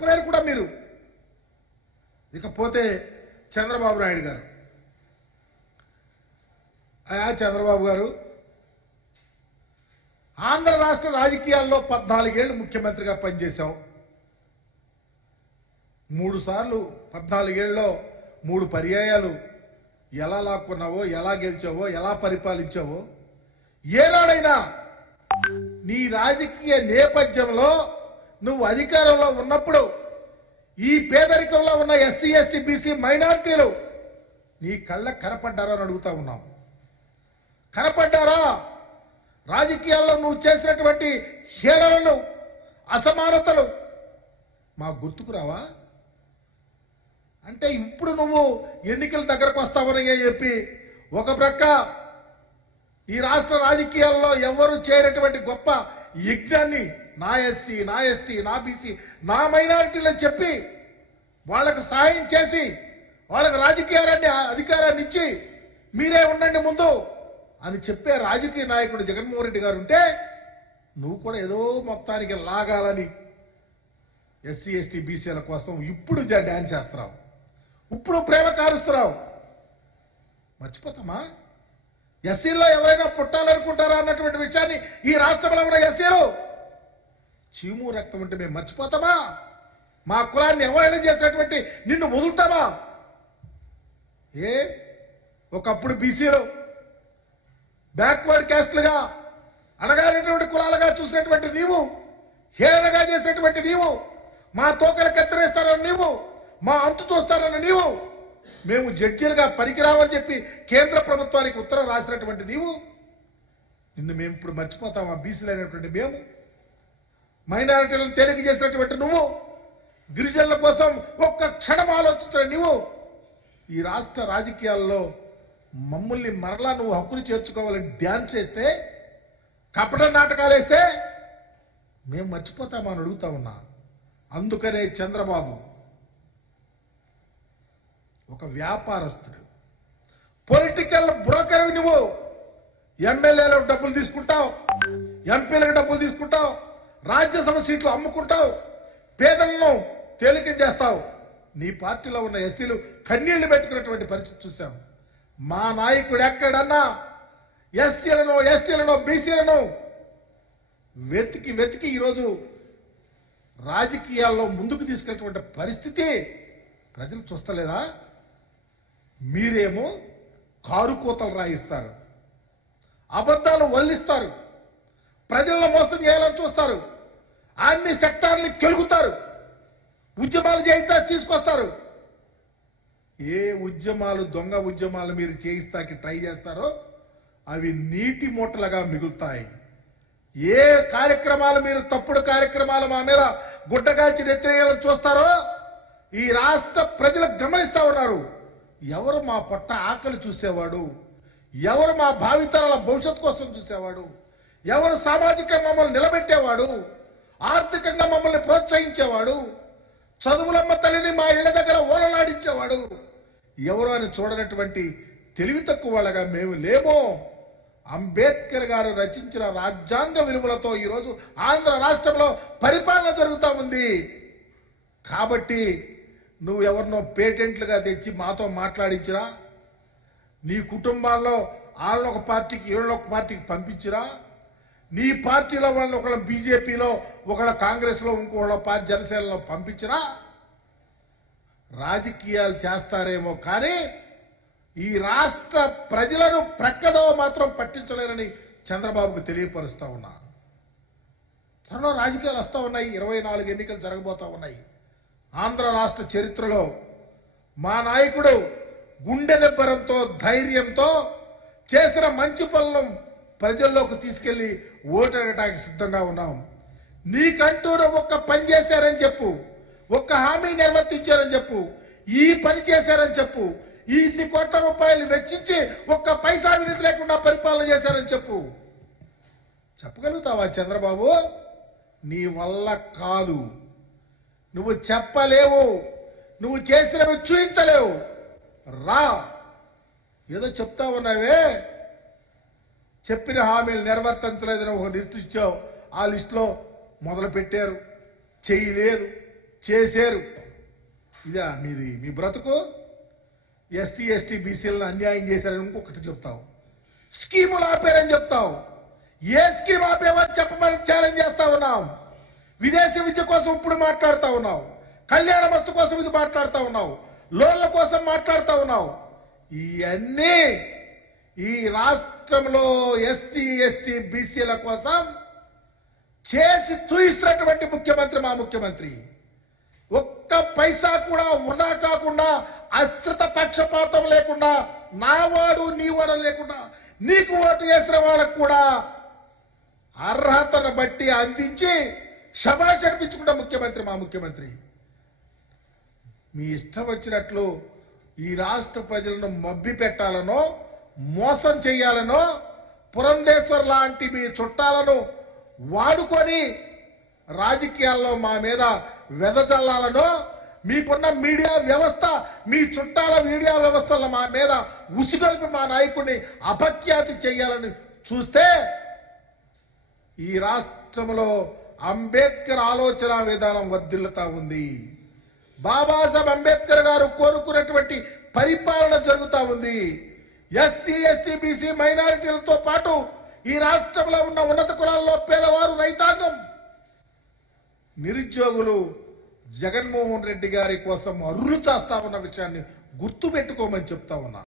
కూడా మీరు ఇకపోతే చంద్రబాబు నాయుడు గారు చంద్రబాబు గారు ఆంధ్ర రాష్ట్ర రాజకీయాల్లో 14 ఏళ్లు ముఖ్యమంత్రిగా పనిచేశావు. 3 సార్లు 14 ఏళ్లలో 3 పర్యాయాలు ఎలా లాక్కున్నావో, ఎలా గెలిచావో, ఎలా పరిపాలించావో ఏనాడైనా నీ రాజకీయ నేపథ్యంలో నువ్వు అధికారంలో ఉన్నప్పుడు ఈ పేదరికంలో ఉన్న ఎస్సీ ఎస్టీ బీసీ మైనారిటీలు నీ కళ్ళ కనపడ్డారా అని అడుగుతా ఉన్నాం. కనపడ్డారా? రాజకీయాల్లో నువ్వు చేసినటువంటి హేళనలు, అసమానతలు మా గుర్తుకు రావా? అంటే ఇప్పుడు నువ్వు ఎన్నికల దగ్గరకు వస్తావని చెప్పి ఒక ప్రక్క ఈ రాష్ట్ర రాజకీయాల్లో ఎవరు చేయనటువంటి గొప్ప యజ్ఞాన్ని నా ఎస్సీ, నా ఎస్టీ, నా బీసీ, నా మైనారిటీలని చెప్పి వాళ్ళకు సాయం చేసి వాళ్ళకి రాజకీయాన్ని అధికారాన్ని ఇచ్చి మీరే ఉండండి ముందు అని చెప్పే రాజకీయ నాయకుడు జగన్మోహన్ రెడ్డి గారు ఉంటే నువ్వు కూడా ఏదో మొత్తానికి లాగాలని ఎస్సీ ఎస్టీ బీసీల కోసం ఇప్పుడు డాన్స్ చేస్తున్నావు, ఇప్పుడు ప్రేమ కారుస్తున్నావు. మర్చిపోతామా? ఎస్సీలో ఎవరైనా పుట్టాలనుకుంటారా అన్నటువంటి విషయాన్ని ఈ రాష్ట్రంలో ఉన్న ఎస్సీలు చీము రక్తం అంటే మేము మర్చిపోతామా? మా కులాన్ని అవహేళన చేసినటువంటి నిన్ను వదులుతామా? ఒకప్పుడు బీసీలు బ్యాక్వర్డ్ క్యాస్ట్లుగా అనగానేటువంటి కులాలుగా చూసినటువంటి నీవు, హేళనగా చేసినటువంటి నీవు, మా తోకలు కత్తిరేస్తారని నీవు, మా అంతు చూస్తారని నీవు, మేము జడ్జీలుగా పనికిరావని చెప్పి కేంద్ర ప్రభుత్వానికి ఉత్తరం రాసినటువంటి నీవు, నిన్ను మేము ఇప్పుడు మర్చిపోతామా? బీసీలు అయినటువంటి మేము, మైనారిటీలను తేలిక చేసినటువంటి నువ్వు, గిరిజనుల కోసం ఒక్క క్షణం ఆలోచించిన నువ్వు ఈ రాష్ట్ర రాజకీయాల్లో మమ్మల్ని మరలా నువ్వు హక్కును చేర్చుకోవాలని డ్యాన్స్ చేస్తే, కపట నాటకాలు వేస్తే మేము మర్చిపోతామా అని అడుగుతా ఉన్నా. అందుకనే చంద్రబాబు ఒక వ్యాపారస్తుడు, పొలిటికల్ బ్రోకర్. నువ్వు ఎమ్మెల్యేలకు డబ్బులు తీసుకుంటావు, ఎంపీలకు డబ్బులు తీసుకుంటావు, రాజ్యసభ సీట్లు అమ్ముకుంటావు, పేదలను తేలిక చేస్తావు. నీ పార్టీలో ఉన్న ఎస్టీలు కన్నీళ్లు పెట్టుకున్నటువంటి పరిస్థితి చూసాం. మా నాయకుడు ఎక్కడన్నా ఎస్సీలను, ఎస్టీలను, బీసీలను వెతికి వెతికి ఈరోజు రాజకీయాల్లో ముందుకు తీసుకెళ్ళినటువంటి పరిస్థితి ప్రజలు చూస్తలేదా? మీరేమో కారు కోతలు రాయిస్తారు, అబద్ధాలు వల్లిస్తారు, ప్రజలను మోసం చేయాలని చూస్తారు, అన్ని సెక్టార్లు కెలుగుతారు, ఉద్యమాలు చేయిస్తా తీసుకొస్తారు. ఏ ఉద్యమాలు, దొంగ ఉద్యమాలు మీరు చేయిస్తాకి ట్రై చేస్తారో అవి నీటి మూటలుగా మిగులుతాయి. ఏ కార్యక్రమాలు మీరు తప్పుడు కార్యక్రమాలు మా మీద గుడ్డగాల్చి నెత్తేయాలని చూస్తారో ఈ రాష్ట్ర ప్రజలు గమనిస్తా ఉన్నారు. ఎవరు మా పొట్ట ఆకలి చూసేవాడు, ఎవరు మా భావితరాల భవిష్యత్తు కోసం చూసేవాడు, ఎవరు సామాజికంగా మమ్మల్ని నిలబెట్టేవాడు, ఆర్థికంగా మమ్మల్ని ప్రోత్సహించేవాడు, చదువులమ్మ తల్లిని మా ఇళ్ల దగ్గర ఓలలాడించేవాడు ఎవరు అని చూడనటువంటి తెలివి తక్కువ వాళ్ళగా మేము లేమో. అంబేద్కర్ గారు రచించిన రాజ్యాంగ విలువలతో ఈరోజు ఆంధ్ర రాష్ట్రంలో పరిపాలన జరుగుతూ ఉంది. కాబట్టి నువ్వు ఎవరినో పేటెంట్లుగా తెచ్చి మాతో మాట్లాడించిరా, నీ కుటుంబాల్లో వాళ్ళని ఒక పార్టీకి వీళ్ళని ఒక పార్టీకి పంపించిరా, నీ పార్టీలో వాళ్ళని ఒకళ్ళ బీజేపీలో, ఒకళ్ళ కాంగ్రెస్లో, ఇంకోళ్ళ పార్టీ జనసేనలో పంపించినా రాజకీయాలు చేస్తారేమో కానీ ఈ రాష్ట్ర ప్రజలను ప్రక్కదో మాత్రం పట్టించలేరని చంద్రబాబుకు తెలియపరుస్తా ఉన్నా. త్వరలో రాజకీయాలు వస్తూ ఉన్నాయి, 24 ఎన్నికలు జరగబోతా ఉన్నాయి. ఆంధ్ర రాష్ట్ర చరిత్రలో మా నాయకుడు గుండె నిబ్బరంతో, ధైర్యంతో చేసిన మంచి పనులను ప్రజల్లోకి తీసుకెళ్లి ఓటేయడానికి సిద్ధంగా ఉన్నాం. నీకంటూ ఒక్క పని చేశారని చెప్పు, ఒక్క హామీ నిర్వర్తించారని చెప్పు, ఈ పని చేశారని చెప్పు, ఇన్ని కోట్ల రూపాయలు వెచ్చించి ఒక్క పైసా వినితి లేకుండా పరిపాలన చేశారని చెప్పు. చెప్పగలుగుతావా చంద్రబాబు? నీ వల్ల కాదు, నువ్వు చెప్పలేవు, నువ్వు చేసినవి చూపించలేవు. రా, ఏదో చెప్తా ఉన్నావే, చెప్పిన హామీలు నిర్వర్తించలేదని ఒక లిస్టు ఇచ్చావు, ఆ లిస్టులో మొదలు పెట్టారు, చేయలేదు, చేశారు. ఇదా మీ బ్రతుకు? ఎస్సీ ఎస్టీ బీసీలను అన్యాయం చేశారని ఇంకొకటి చెప్తావు, స్కీములు ఆపారని చెప్తావు. ఏ స్కీమ్ ఆపేవని చెప్పమని ఛాలెంజ్ చేస్తా ఉన్నాం. విదేశీ విద్య కోసం ఇప్పుడు మాట్లాడుతూ ఉన్నావు, కళ్యాణ మస్తు కోసం ఇది మాట్లాడుతూ ఉన్నావు, లోన్ల కోసం మాట్లాడుతూ ఉన్నావు. ఇవన్నీ ఈ రాష్ట్రంలో ఎస్సీ ఎస్టీ బీసీల కోసం చేసి చూయిస్తున్నటువంటి ముఖ్యమంత్రి మా ముఖ్యమంత్రి. ఒక్క పైసా కూడా వృధా కాకుండా, అశ్రిత పక్షపాతం లేకుండా, నావాడు నీవాడు లేకుండా నీకు ఓటు వేసిన వాళ్ళకు కూడా అర్హతను బట్టి అందించి శభాష్ అనిపించుకున్న ముఖ్యమంత్రి మా ముఖ్యమంత్రి. మీ ఇష్టం వచ్చినట్లు ఈ రాష్ట్ర ప్రజలను మభ్య పెట్టాలనో, మోసం చేయాలనో, పురంధేశ్వర్ లాంటి మీ చుట్టాలను వాడుకొని రాజకీయాల్లో మా మీద వెదజల్లాలనో, మీకున్న మీడియా వ్యవస్థ, మీ చుట్టాల మీడియా వ్యవస్థలను మా మీద ఉసిగొల్పి మా నాయకుడిని అపఖ్యాతి చేయాలని చూస్తే ఈ రాష్ట్రంలో అంబేద్కర్ ఆలోచన విధానం వర్ధిల్లుతా ఉంది. బాబాసాహెబ్ అంబేద్కర్ గారు కోరుకున్నటువంటి పరిపాలన జరుగుతూ ఉంది. ఎస్సీ ఎస్టీ బీసీ మైనారిటీలతో పాటు ఈ రాష్ట్రంలో ఉన్న ఉన్నత కులాల్లో పేదవారు, రైతాంగం, నిరుద్యోగులు జగన్మోహన్ రెడ్డి గారి కోసం అర్రులు చేస్తా ఉన్న విషయాన్ని గుర్తు పెట్టుకోమని చెప్తా ఉన్నా.